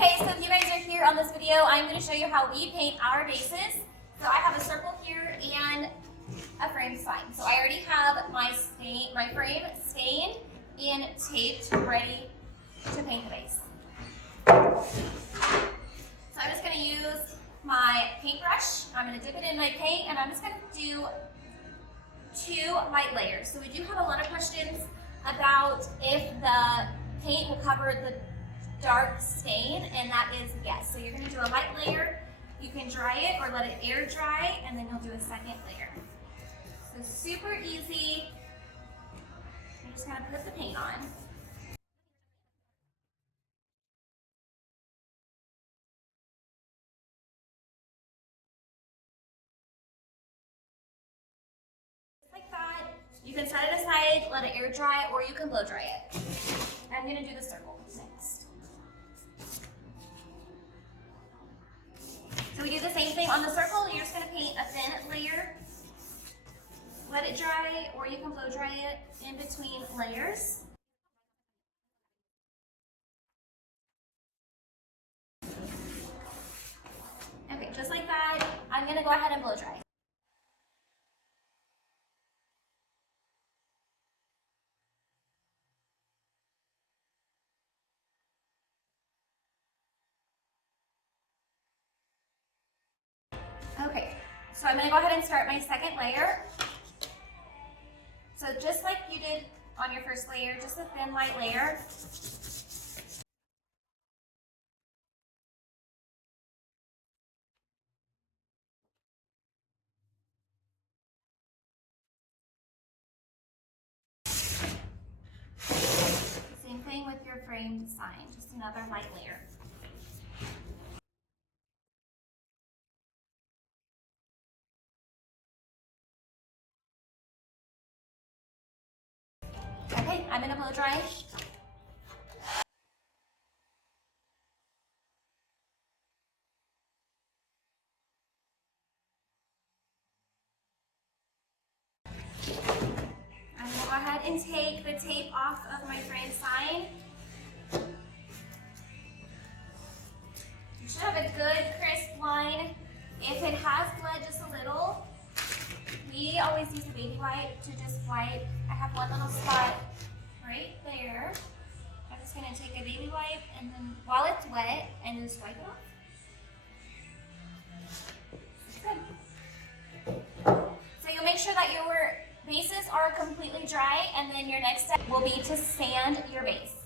Okay, so if you guys are here on this video, I'm going to show you how we paint our bases. So I have a circle here and a frame sign. So I already have my frame stained and taped, ready to paint the base. So I'm just going to use my paintbrush. I'm going to dip it in my paint, and I'm just going to do 2 light layers. So we do have a lot of questions about if the paint will cover the dark stain, and that is yes. So you're going to do a light layer. You can dry it or let it air dry, and then you'll do a second layer. So super easy. You're just going to put the paint on. Just like that. You can set it aside, let it air dry, or you can blow dry it. I'm going to do the circle next. So we do the same thing on the circle. You're just going to paint a thin layer, let it dry, or you can blow dry it in between layers. Okay, just like that. I'm going to go ahead and blow dry. Okay, so I'm going to go ahead and start my second layer. So just like you did on your first layer, just a thin light layer. Same thing with your framed sign, just another light layer. Okay, I'm going to blow dry. I'm going to go ahead and take the tape off of my frame sign. You should have a good crisp line. If it has bled just a little, we always use the baby wipe to just wipe. I have one little spot right there. I'm just going to take a baby wipe, and then while it's wet, and just wipe it off. Good. So you'll make sure that your bases are completely dry, and then your next step will be to sand your base.